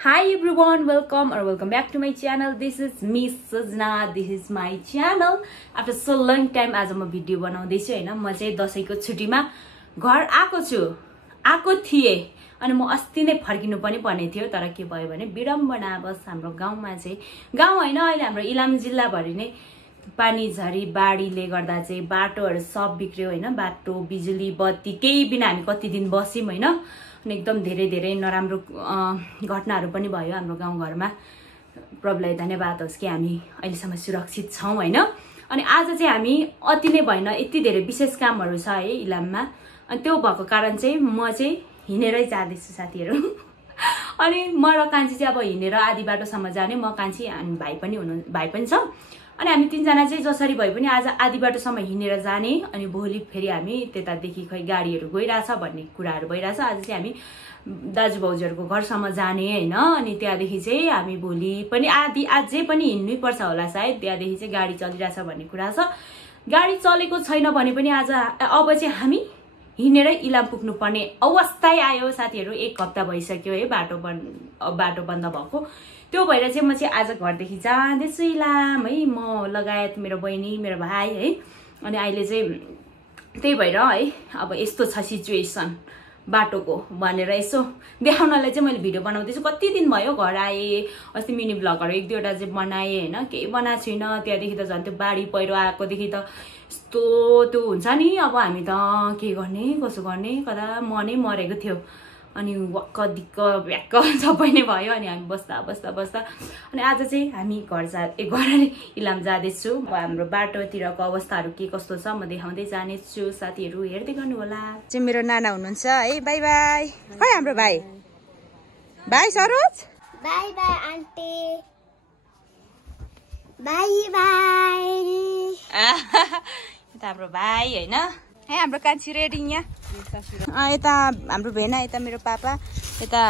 Hi everyone, welcome back to my channel. This is Miss Sajna. This is my channel. After so long time आज म video बनाउँदै छु हैन। म चाहिँ दशैंको छुट्टीमा घर आको थिए अनि म अस्ति नै फर्किनु पनि पर्ने थियो तर के भयो भने विडम्बना बस हाम्रो गाउँमा चाहिँ गाउँ हैन अहिले हाम्रो इलाम जिल्ला भरि नै पानी झरी बाढीले गर्दा चाहिँ बाटोहरु सब बिग्रियो हैन। बाटो बिजुली बत्ती केही बिना हामी कति दिन बस्यौं हैन। अनि एकदम धेरै नराम्रो घटनाहरु पनि भयो हाम्रो गाउँ घरमा। प्रभुलाई धन्यवाद होस् कि हामी अहिलेसम्म सुरक्षित छौं हैन। अनि आज चाहिँ हामी अति नै भएन यति धेरै विशेष कामहरु छ है इलाममा। अनि त्यो भएको कारण चाहिँ म चाहिँ हिनेरै जादैछु साथीहरु। अनि म र कान्छी चाहिँ अब हिनेर आधी बाटोसम्म जाने। म कान्छी अनि भाइ पनि छ। अनि हामी तीनजना चाहिँ जसरी भए पनि आज आधी बाटोसम्म हिनेर जाने। अनि भोलि फेरि हामी त्यतादेखि खै गाडीहरु गइराछ भन्ने कुराहरु भइराछ। आज चाहिँ हामी दाजु भाउजूहरुको घरसम्म जाने हैन। अनि त्यहाँदेखि चाहिँ हामी भोलि पनि आजै पनि हिँड्नै पर्छ होला सायद। त्यहाँदेखि चाहिँ गाडी चलिराछ भन्ने कुरा छ। गाडी चलेको छैन भने पनि आज अब चाहिँ हामी हिनेरै इलाम पुग्नु पर्ने अवस्था आयो साथीहरु। एक हप्ता भइसक्यो है बाटो बन्द भएको। त्यो भएर चाहिँ म चाहिँ आज घरदेखि जाँदैछु इलाम है। म लगायत मेरो बहिनी मेरो भाइ है। अनि अहिले चाहिँ त्यही भएर है अब यस्तो छ सिचुएसन बाटोको भनेर यसो देखाउनलाई चाहिँ मैले भिडियो बनाउँदैछु। कति दिन भयो घर आए। अस्ति मिनी ब्लगहरु एक दुईवटा चाहिँ बनाए हैन। केही बनाएको छैन। त्यहाँदेखि त झन् त्यो बाढी पहिरो आएकोदेखि त यस्तो त्यो हुन्छ नि। अब हामी त के गर्ने कसो गर्ने कता मनै मरेको थियो। अनि वक्क दिक्क भ्याक्क सबै नै भयो। अनि हामी बस्दा अनि आज चाहिँ हामी घर इलाम जाँदैछु। अब हाम्रो बाटोतिरको अवस्थाहरु के कस्तो छ म देखाउँदै जानेछु। साथीहरु हेर्दै गर्नु होला। चाहिँ मेरो नाना हुनुहुन्छ है। Bye bye. खै हाम्रो भाइ Saroj bye bye aunty bye bye. यता हाम्रो भाइ हैन। है हाम्रो कान्छी रेडी यहाँ। यता हाम्रो भेना यता मेरो पापा यता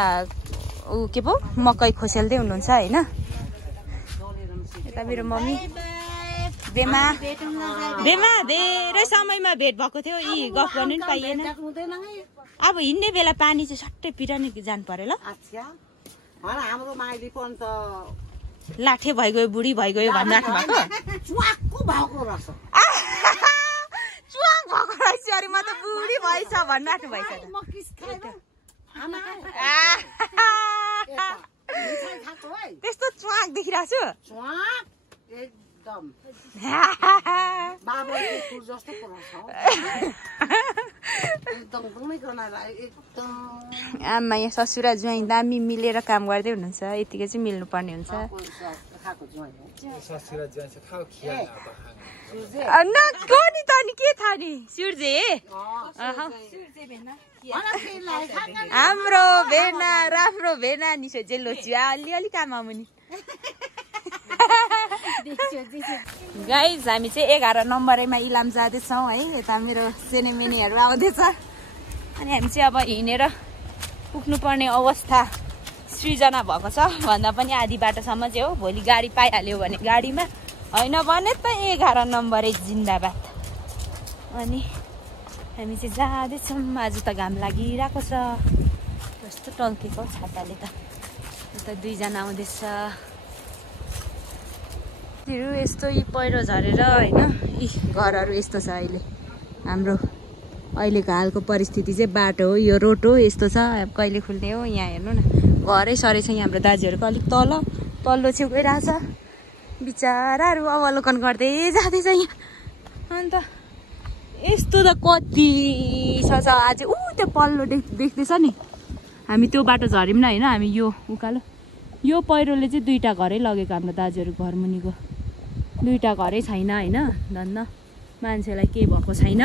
के पो मकै खोसेल्दै हुनुहुन्छ हैन। यता मेरो मम्मी देमा धेरै समयमा भेट भएको थियो। यी गफ गर्नु नि पाइएन। अब हिँड्ने बेला पानी चाहिँ सट्टै पिरानी जानु पर्यो ल। हाम्रो माइली पनि त लाठे भइगयो बुढी भइगयो भन्नु राख्नु भएको रहेछ। अरे म त बुढी भइछ भन्नु राख्नु भइछ। त्यस्तो च्वाक देखिरहेको छु। आमा यहाँ ससुरा ज्वाइँ दामी मिलेर काम गर्दै हुनुहुन्छ। यतिकै चाहिँ मिल्नु पर्ने हुन्छ। नि त नि के थाहा नि सूर्य हाम्रो भेना राम्रो भेना निसो जेलो चिया अलि काम आउनी। गाइज हामी चाहिँ 11 नम्बरमा इलाम जाँदैछौँ है। यता मेरो सेनेमेनीहरू आउँदैछ। अनि हामी चाहिँ अब हिँडेर पुग्नुपर्ने अवस्था सृजना भएको छ भन्दा पनि आधी बाटोसम्म चाहिँ हो। भोलि गाडी पाइहाल्यो भने गाडीमा हैन भने त 11 नम्बरै जिन्दाबाद। अनि हामी चाहिँ जाँदैछौँ। आज त घाम लागिरहेको छ। कस्तो टल्केको छाताले त। यता दुईजना आउँदैछ। यस्तो यी पहिरो झरेर हैन यी घरहरू यस्तो छ अहिले। हाम्रो अहिलेको हालको परिस्थिति चाहिँ बाटो हो यो रोड हो यस्तो छ। अब कहिले खुल्ने हो यहाँ हेर्नु न। घरै सरै छ यहाँ हाम्रो दाजुहरूको अलिक तल्लो छेउ गइरहेछ। बिचाराहरू अवलोकन गर्दै जाँदैछ यहाँ। अन्त यस्तो त कति छ आज। त्यो पल्लो देख्दैछ नि। हामी त्यो बाटो झर्यौँ न हैन। हामी यो उकालो यो पहिरोले चाहिँ 2टा घरै लगेको हाम्रो दाजुहरू घर मुनिको 2टा घरै छैन हैन। धन्न मान्छेलाई के भएको छैन।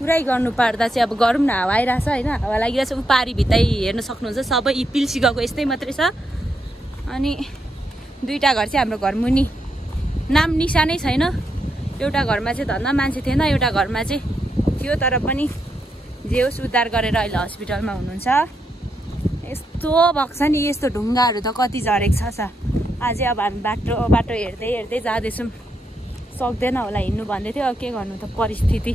पुरै गर्नु पर्दा चाहिँ अब गरौँ न। हावा आइरहेछ हैन। हावा लागिरहेछ। पारी भित्तै हेर्न सक्नुहुन्छ सबै पिल्सी गएको यस्तै मात्रै छ। अनि 2टा घर चाहिँ हाम्रो घर मुनि नाम निशानै छैन। एउटा घरमा चाहिँ धन्न मान्छे थिएन। एउटा घरमा चाहिँ थियो तर पनि जे होस् उद्धार गरेर अहिले हस्पिटलमा हुनुहुन्छ। यस्तो भएको छ नि। यस्तो ढुङ्गाहरू त कति झरेको छ। अझै अब हामी बाटो हेर्दै जाँदैछौँ। सक्दैन होला हिँड्नु भन्दै थियो। अब के गर्नु त परिस्थिति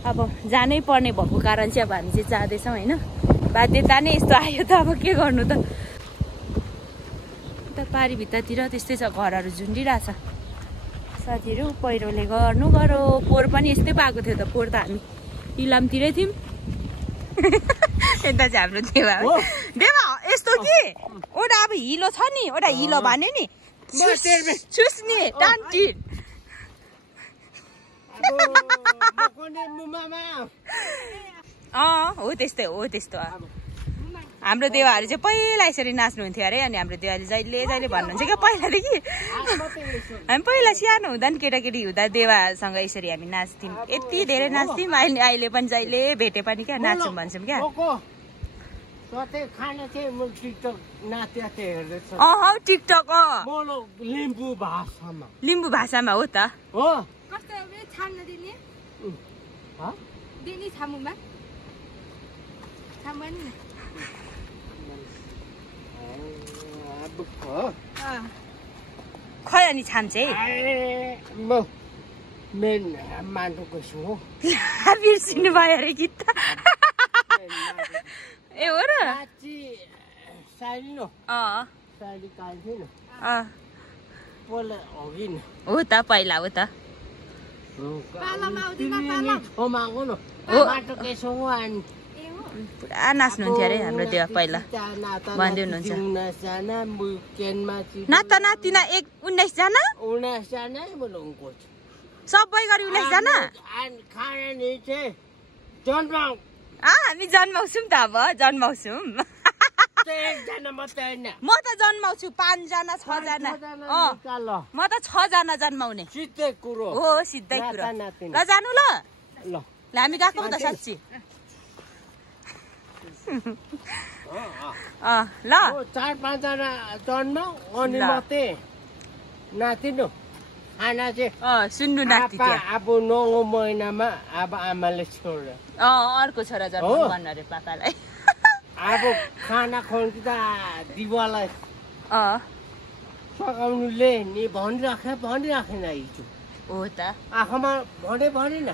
अब जानै पर्ने भएको कारण चाहिँ अब हामी चाहिँ जाँदैछौँ हैन। बाध्यता नै यस्तो आयो त अब के गर्नु त। यता पारी भित्तातिर त्यस्तै छ, घरहरू झुन्डिरहेछ। साथीहरू पहिरोले गर्नु गरो, पोहोर पनि यस्तै पाएको थियो त। पोहोर त हामी इलामतिरै थियौँ। यता चाहिँ हाम्रो देवा हो। देवा यस्तो कि ओडा अब हिलो छ नि, ओडा हिलो भने नि छुस्ने टान्टी। हो त्यस्तै हो, त्यस्तो। हाम्रो देवाहरू चाहिँ पहिला यसरी नाच्नुहुन्थ्यो अरे। अनि हाम्रो देवाले जहिले जहिले भन्नुहुन्छ क्या, पहिलादेखि हामी पहिला सानो हुँदा नि केटाकेटी हुँदा देवासँग यसरी हामी नाच्थ्यौँ, यति धेरै नाच्थ्यौँ। अहिले पनि जहिले भेटे पनि क्या नाच्छौँ भन्छौँ क्या। टिकटक लिम्बू भाषामा हो त। खै अनि छाम्चे बिर्सिनु भयो अरे गीत त। ए हो र? हो त, पहिला हो त। पुरा नाच्नुहुन्थ्यो अरे हाम्रो देवा पहिला, भन्दै हुनुहुन्छ। नाता नातिना 19 जना, सबै गरी 19 जना। हामी जन्माउँछौँ त, अब जन्माउँछौँ। म त जन्माउँछु 5 जना 6 जना। म त 6 जना जन्माउने हो, सिधै कुरो। ल जानु ल, हामी गएको त साँच्ची। ल 4-5 जना जन्माऊ अनि मात्रै नातिनु खाना चाहिँ सुन्नु नाति। अब 9 महिनामा अब आमाले छोड्यो, अर्को छोरा जन्माउनु भन्नु अरे पापालाई। अब खाना खुवाउनु त दिवालाई सघाउनुले नि भनिराखेन हिजो। हो त, आँखामा भनेन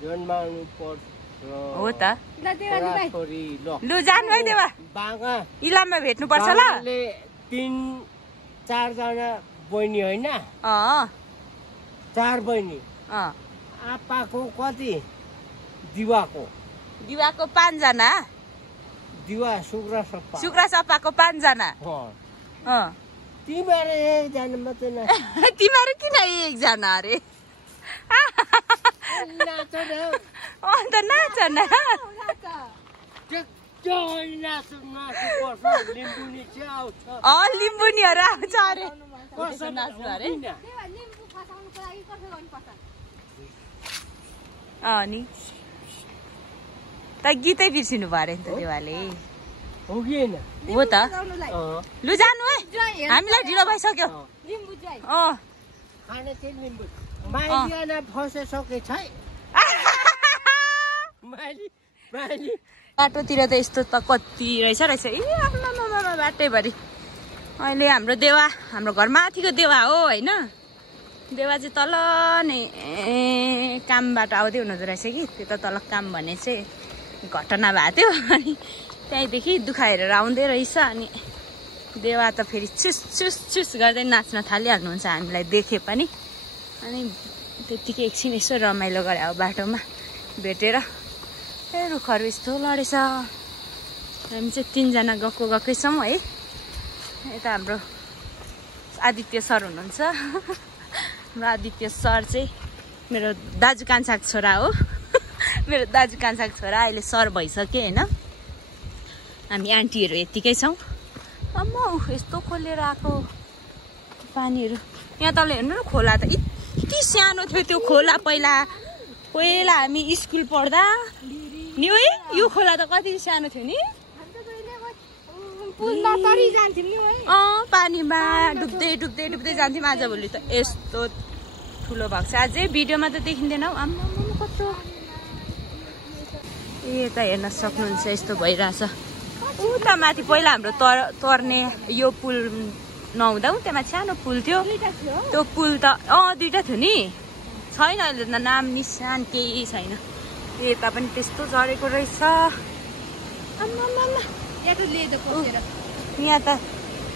जन्माउनु पर्छ। हो त। लु जानु है देवा, इलाममा भेट्नु पर्छ ल। 3-4 जना बहिनी होइन, 4 बहिनी। आपाको कति? दिवाको 5 जना। दिवा शुक्र सप्पाको 5 जना। तिमीहरू 1 जना मात्रै नाच। तिमीहरू किन 1 जना अरे? नाच न, अन्त नाच न। लिम्बुनीहरू आउँछ अरे नाच्नु अरे। नि त गीतै बिर्सिनु भयो अरे नि त देवाले। हो त। लु जानु है, हामीलाई ढिलो भइसक्यो। बाटोतिर त यस्तो त कति रहेछ। ए बाटैभरि अहिले हाम्रो देवा, हाम्रो घर माथिको देवा हो होइन। देवा चाहिँ तल नै कामबाट आउँदै हुनुहुँदो रहेछ कि, त्यो त तल काम भने चाहिँ घटना भएको थियो। अनि त्यहीँदेखि दुःख हेरेर आउँदै रहेछ। अनि देवा त फेरि चुस गर्दै नाच्न थालिहाल्नुहुन्छ हामीलाई देखे पनि। अनि त्यतिकै एकछिन यसो रमाइलो गरे अब बाटोमा भेटेर। रुखहरू यस्तो लडेछ। हामी चाहिँ 3 जना गएकै छौँ है। यता हाम्रो आदित्य सर हुनुहुन्छ। हाम्रो आदित्य सर चाहिँ मेरो दाजु कान्छाको छोरा हो। मेरो दाजु कान्छाको छोरा अहिले सर भइसक्यो होइन। हामी आन्टीहरू यतिकै छौँ। अम्मा यस्तो खोलेर आएको पानीहरू। यहाँ तल हेर्नु न, खोला त यति सानो थियो त्यो खोला। पहिला हामी स्कुल पढ्दा नि है, यो खोला त कति सानो थियो नि। पानीमा डुब्दै जान्थ्यौँ। आजभोलि त यस्तो ठुलो भएको छ। अझै भिडियोमा त देखिँदैन हौ। आम्मा कस्तो। त हेर्न सक्नुहुन्छ यस्तो भइरहेछ। उता माथि पहिला हाम्रो तर्ने यो पुल नहुँदा त्यहाँ सानो पुल थियो। त्यो पुल त 2टा थियो नि, छैन अहिले त नाम निशान केही छैन। यता पनि त्यस्तो झरेको रहेछ। यहाँ त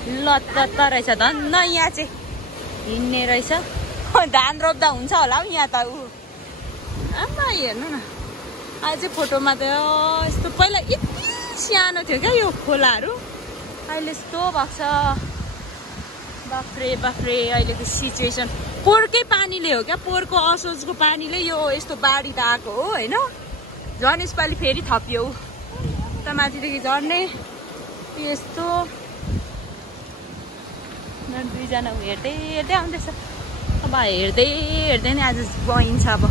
लत्त रहेछ धन्न यहाँ चाहिँ हिँड्ने रहेछ धान रोप्दा हुन्छ होला हौ यहाँ त ऊ आमा हेर्नु न अझै फोटोमा त यस्तो पहिला यति सानो थियो क्या यो खोलाहरू अहिले यस्तो भएको छ बाफ्रे बाफ्रे अहिलेको सिचुएसन पोहोरकै पानीले हो क्या पोहोरको असोजको पानीले यो यस्तो बाढी त आएको हो होइन झन् यसपालि फेरि थपियो त माथिदेखि झर्ने यस्तो दुईजना हेर्दै हेर्दै आउँदैछ अब हेर्दै हेर्दै नै आज गइन्छ अब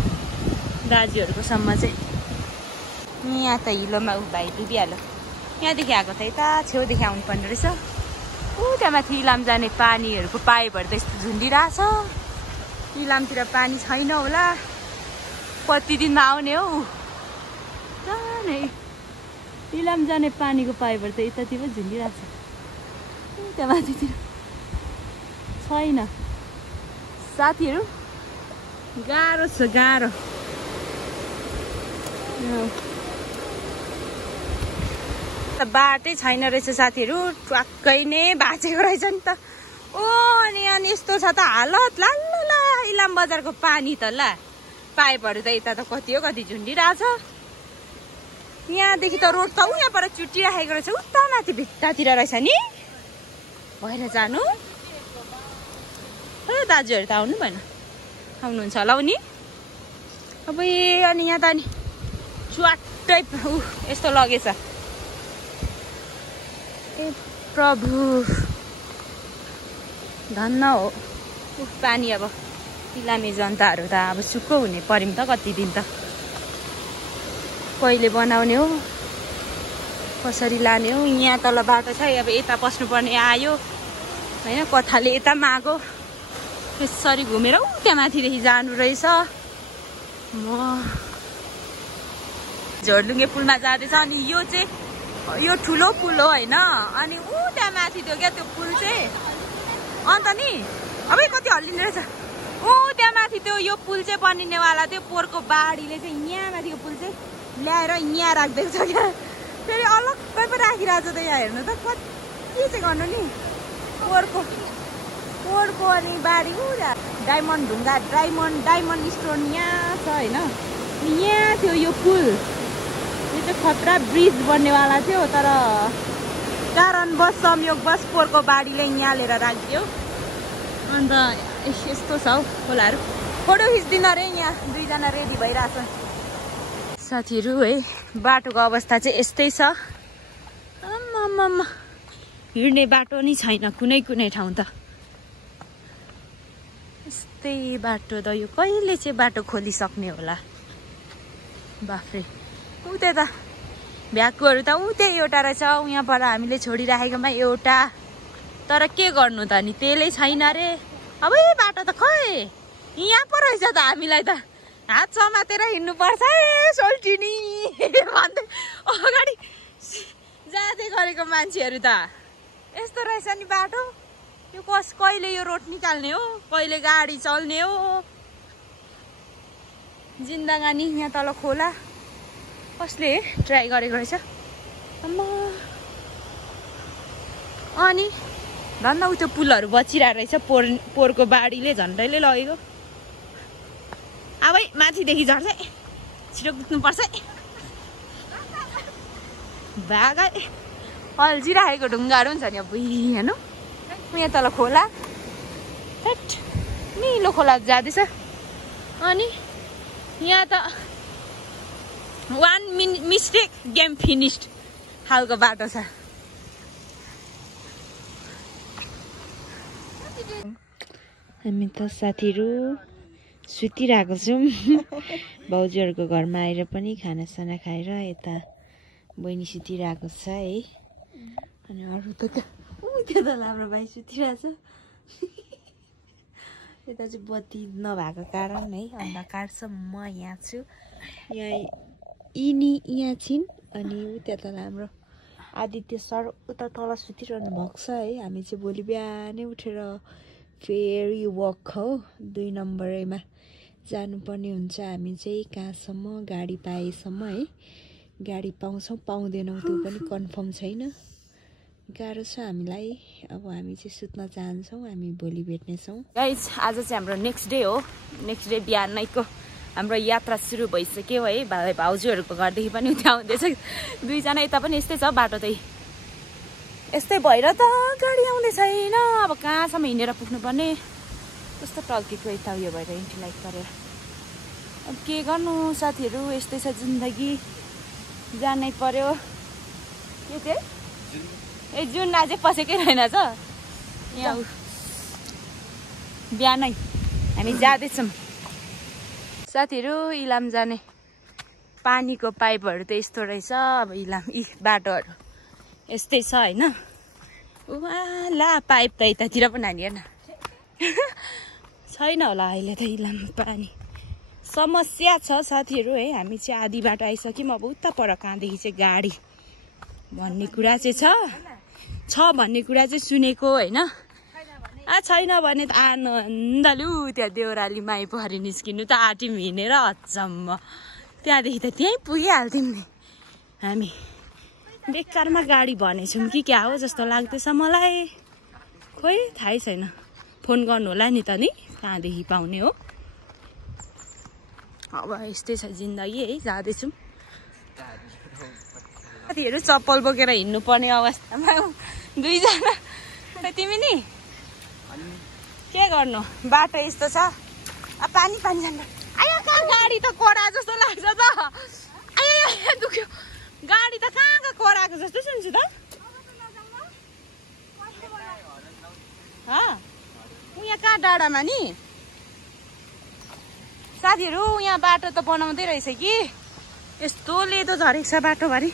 दाजुहरूको सम्म चाहिँ यहाँ त हिलोमा ऊ भाइ डुबिहाल्यो यहाँदेखि आएको त यता छेउदेखि आउनु पर्ने रहेछ ऊ त्यहाँ माथि इलाम जाने पानीहरूको पाइपहरू त यस्तो झुन्डिरहेछ इलामतिर पानी छैन होला कति दिनमा आउने हौ जाने इलाम जाने पानीको पाइपहरू त यतातिर झुन्डिरहेछ त्यहाँ माथितिर छैन साथीहरू गाह्रो छ गाह्रो बाटै छैन रहेछ साथीहरू ट्वाक्कै नै भाँचेको रहेछ नि त ओ अनि यस्तो छ त हालत ला इलाम बजारको पानी त ला पाइपहरू त यता त कति हो कति झुन्डिरहेछ यहाँदेखि त रोड त ऊ यहाँबाट चुटिराखेको रहेछ उता माथि भित्तातिर रहेछ नि भएर जानु दाजुहरू त आउनु भएन आउनुहुन्छ होला नि अब अनि यहाँ त अनि च्वाट्टै यस्तो लगेछ ए प्रभु धन्न हो पानी अब इलामी जनताहरू त अब सुक्ख हुने पर्यौँ त कति दिन त कहिले बनाउने हो कसरी लाने हो यहाँ तल बाटो छ अब यता पस्नुपर्ने आयो होइन कथाले यता मागो यसरी घुमेर त्यहाँ माथिदेखि जानु रहेछ म झोरलुङ्गे पुलमा जाँदैछ अनि यो चाहिँ यो ठुलो पुल हो होइन अनि ऊ त्यहाँ माथि थियो क्या त्यो पुल चाहिँ अन्त नि अब कति हल्लिने रहेछ ऊ त्यहाँ माथि त्यो यो पुल चाहिँ बनिनेवाला थियो पोहोरको बाढीले चाहिँ यहाँ माथिको पुल चाहिँ ल्याएर यहाँ राखिदिएको छ क्या फेरि अलग्गै पो राखिरहेको छ त यहाँ हेर्नु त कति चाहिँ गर्नु नि पोहोरको अनि बाढी ऊ डायमन्ड ढुङ्गा डायमन्ड स्टोन यहाँ छ होइन यहाँ थियो यो पुल यो चाहिँ खतरा ब्रिज बन्नेवाला थियो तर कारणवश संयोगवश पोहोरको बाढीले यहाँ लिएर राखिदियो अन्त यस्तो छ हौ खोलाहरू फोटो खिच्दिन अरे यहाँ दुईजना रेडी भइरहेछ साथीहरू है बाटोको अवस्था चाहिँ यस्तै छ आम्मामा हिँड्ने बाटो नि छैन कुनै ठाउँ त यस्तै बाटो त यो कहिले चाहिँ बाटो खोलिसक्ने होला बाफ्रे ऊ त्यहाँ त भ्याकुहरू त ऊ त्यही एउटा रहेछ यहाँबाट हामीले छोडिराखेकोमा एउटा तर के गर्नु त नि तेलै छैन रे अब बाटो त खै यहाँ पो रहेछ त हामीलाई त हात समातेर हिँड्नुपर्छ है सोल्टिनी भन्दै अगाडि जाँदै गरेको मान्छेहरू त यस्तो रहेछ नि बाटो यो कहिले यो रोड निकाल्ने हो कहिले गाडी चल्ने हो जिन्दगानी यहाँ तल खोला कसले ट्राई गरेको रहेछ अम्मा अनि धन्न उ त्यो पुलहरू बचिरहेको रहेछ पोहोरको बाढीले झन्डैले लगेको अब माथिदेखि झर्छ छिटो कुद्नुपर्छ भागै अल्झिराखेको ढुङ्गाहरू हुन्छ नि अब हेर्नु यहाँ तल खोला निलो खोला जाँदैछ अनि यहाँ त 1 मिस्टेक गेम फिनिस्ड खालको बाटो छ हामी त साथीहरू सुतिरहेको छौँ भाउजूहरूको घरमा आएर पनि खानासाना खाएर यता बहिनी सुतिरहेको छ है अनि अरू त त्यो त हाम्रो भाइ सुतिरहेछ यता चाहिँ बत्ती नभएको कारण है अन्धकार छ म यहाँ छु यहाँ यहाँ छिन् अनि उता तल हाम्रो आदित्य सर उता तल सुतिरहनु भएको छ है हामी चाहिँ भोलि बिहानै उठेर फेरि वक हो 2 नम्बरैमा जानुपर्ने हुन्छ हामी चाहिँ कहाँसम्म गाडी पाएसम्म है गाडी पाउँछौँ पाउँदैनौँ त्यो पनि कन्फर्म छैन। गाह्रो छ हामीलाई। अब हामी चाहिँ सुत्न चाहन्छौँ, हामी भोलि भेट्नेछौँ। गाइज आज चाहिँ हाम्रो नेक्स्ट डे हो। नेक्स्ट डे बिहानैको हाम्रो यात्रा सुरु भइसक्यो है। भाउजूहरूको घरदेखि पनि उता आउँदैछ, दुईजना यता पनि यस्तै छ बाटो चाहिँ यस्तै भएर त गाडी आउँदै छैन। अब कहाँसम्म हिँडेर पुग्नुपर्ने कस्तो टल्केको यता उयो भएर इन्टिलाइट गरेर। अब के गर्नु साथीहरू, यस्तै छ जिन्दगी, जानै पर्यो। के चाहिँ ए जुन आज पसेकै रहेनछ यहाँ बिहानै हामी जाँदैछौँ साथीहरू। इलाम जाने पानीको पाइपहरू त यस्तो रहेछ। अब इलाम बाटोहरू यस्तै छ होइन। ला पाइप त यतातिर पनि हानी हेर्न छैन होला अहिले त इलाम पानी समस्या छ साथीहरू है। हामी चाहिँ आधी बाटो आइसक्यौँ। अब उता पर कहाँदेखि चाहिँ गाडी भन्ने कुरा चाहिँ छ भन्ने कुरा चाहिँ सुनेको होइन। छैन भने त आनन्दले त्यहाँ देउरालीमा आइपरि निस्किनु त आँट्यौँ हिँडेर अचम्म। त्यहाँदेखि त त्यहीँ पुगिहाल्थ्यौँ नि हामी। बेकारमा गाडी भनेछौँ कि क्या हो जस्तो लाग्दैछ मलाई। खोइ थाहै छैन, फोन गर्नु होला नि त नि कहाँदेखि पाउने हो। अब यस्तै छ जिन्दगी है, जाँदैछौँ। साथीहरू चप्पल बोकेर हिँड्नु पर्ने अवस्थामा दुईजना। तिमी नि के गर्नु, बाटो यस्तो छ। पानी पानी जान्छ। आयो कहाँ गाडी त कोडा जस्तो लाग्छ त। आयो दुख्यो, गाडी त कहाँ कोडाको जस्तो सुन्छु त। यहाँ कहाँ डाँडामा नि साथीहरू, यहाँ बाटो त बनाउँदै रहेछ कि। यस्तो लेदो झरेको छ बाटोभरि।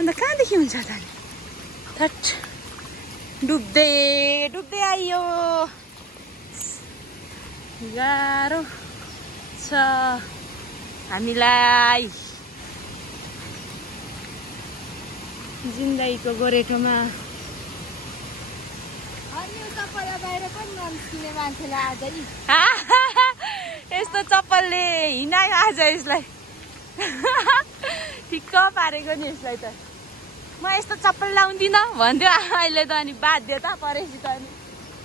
अन्त कहाँदेखि हुन्छ त नि। थट डुब्दै डुब्दै आइयो। गाह्रो छ हामीलाई जिन्दगीको गोरेटोमा। यस्तो चप्पलले हिँडायो आज यसलाई ठिक्क पारेको नि यसलाई त। म यस्तो चप्पल लाउँदिनँ भन्थ्यो, अहिले त अनि बाध्यता परेपछि त अनि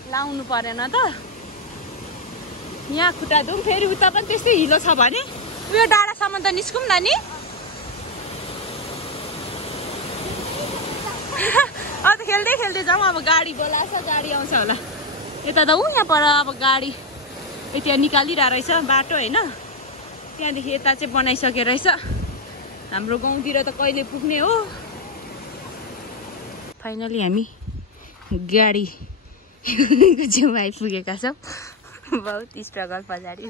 लाउनु परेन त। यहाँ खुट्टा धुम, फेरि उता पनि त्यस्तै हिलो छ भने उयो डाँडासम्म त निस्कौँ न नि। अन्त खेल्दै खेल्दै जाउँ। अब गाडी बोलाछ, गाडी आउँछ होला यता त। यहाँ पर अब गाडी यति निकालिरहेको रहेछ बाटो होइन। त्यहाँदेखि यता चाहिँ बनाइसके रहेछ। हाम्रो गाउँतिर त कहिले पुग्ने हो। फाइनली हामी गाडीको छेउमा आइपुगेका छौँ। बहुत स्ट्रगल पछाडि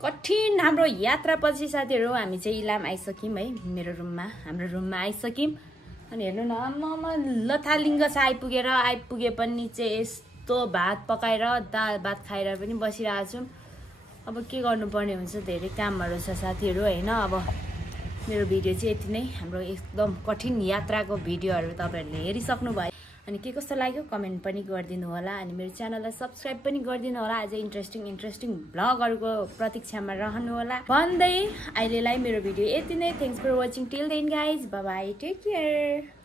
कठिन हाम्रो यात्रापछि साथीहरू हामी चाहिँ इलाम आइसक्यौँ है। मेरो रुममा, हाम्रो रुममा आइसक्यौँ। अनि हेर्नु न म लथालिङ्ग चाहिँ आइपुगे पनि चाहिँ यस्तो भात पकाएर दाल भात खाएर पनि बसिरहेको छौँ। अब के गर्नुपर्ने हुन्छ, धेरै कामहरू छ साथीहरू होइन। अब मेरो भिडियो चाहिँ यति नै। हाम्रो एकदम कठिन यात्राको भिडियोहरू तपाईँहरूले हेरिसक्नु भयो। अनि के कस्तो लाग्यो कमेन्ट पनि गरिदिनु होला। अनि मेरो च्यानललाई सब्सक्राइब पनि गरिदिनु होला। अझै इन्ट्रेस्टिङ भ्लगहरूको प्रतीक्षामा रहनु होला भन्दै अहिलेलाई मेरो भिडियो यति नै। Thanks for watching till then guys, bye bye, take care.